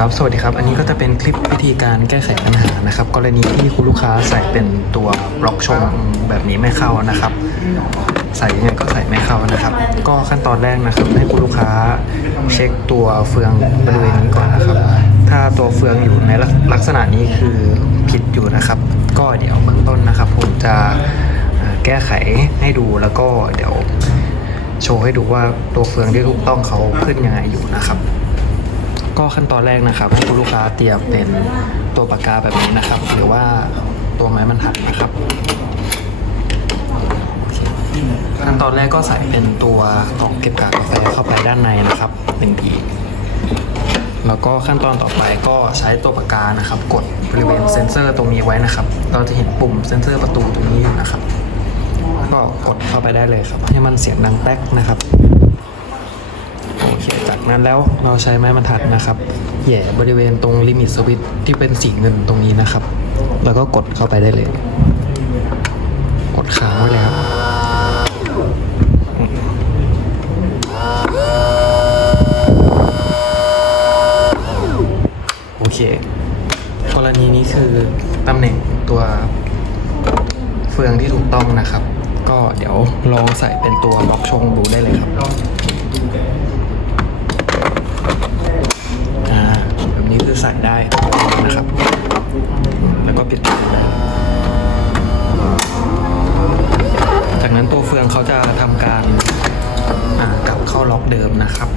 ครับ สวัสดีครับ อันนี้ก็จะเป็นคลิปวิธีการแก้ไขปัญหานะครับ กรณีที่คุณลูกค้าใส่เป็นตัวบล็อกชงแบบนี้ไม่เข้านะครับ ใส่ยังไงก็ใส่ไม่เข้านะครับ ก็ขั้นตอนแรกนะครับ ให้คุณลูกค้าเช็คตัวเฟืองบริเวณนี้ก่อนนะครับ ถ้าตัวเฟืองอยู่ในลักษณะนี้คือผิดอยู่นะครับ ก็เดี๋ยวเบื้องต้นนะครับ ผมจะแก้ไขให้ดูแล้วก็เดี๋ยวโชว์ให้ดูว่าตัวเฟืองที่ถูกต้องเขาขึ้นยังไงอยู่นะครับ ก็ขั้นตอนแรกนะครับให้คุณลูกค้าเตรียมเป็นตัวปากกาแบบนี้นะครับ หรือว่าตัวไม้บรรทัดนะครับขั้นตอนแรกก็ใส่เป็นตัวกล่องเก็บกากกาแฟเข้าไปด้านในนะครับหนึ่งทีแล้วก็ขั้นตอนต่อไปก็ใช้ตัวปากกานะครับ กดบริเวณเซนเซอร์ตรงนี้ไว้นะครับ เราจะเห็นปุ่มเซนเซอร์ประตูตรงนี้อยู่นะครับ ก็กดเข้าไปได้เลยครับ ให้มันเสียงดังแป๊กนะครับ จากนั้นแล้วเราใช้ไม้บรรทัดนะครับแย่บริเวณตรงลิมิตสวิตที่เป็นสีเงินตรงนี้นะครับ แล้วก็กดเข้าไปได้เลย กดค้างไว้เลยครับโอเคกรณีนี้คือตำแหน่งตัวเฟืองที่ถูกต้องนะครับ ก็เดี๋ยวลองใส่เป็นตัวล็อกชงดูได้เลยครับ อ่าแบบนี้คือใส่ได้ นะครับ แล้วก็ปิดฝาได้จากนั้นตัวเฟืองเขาจะทำการกลับเข้าล็อกเดิมนะครับ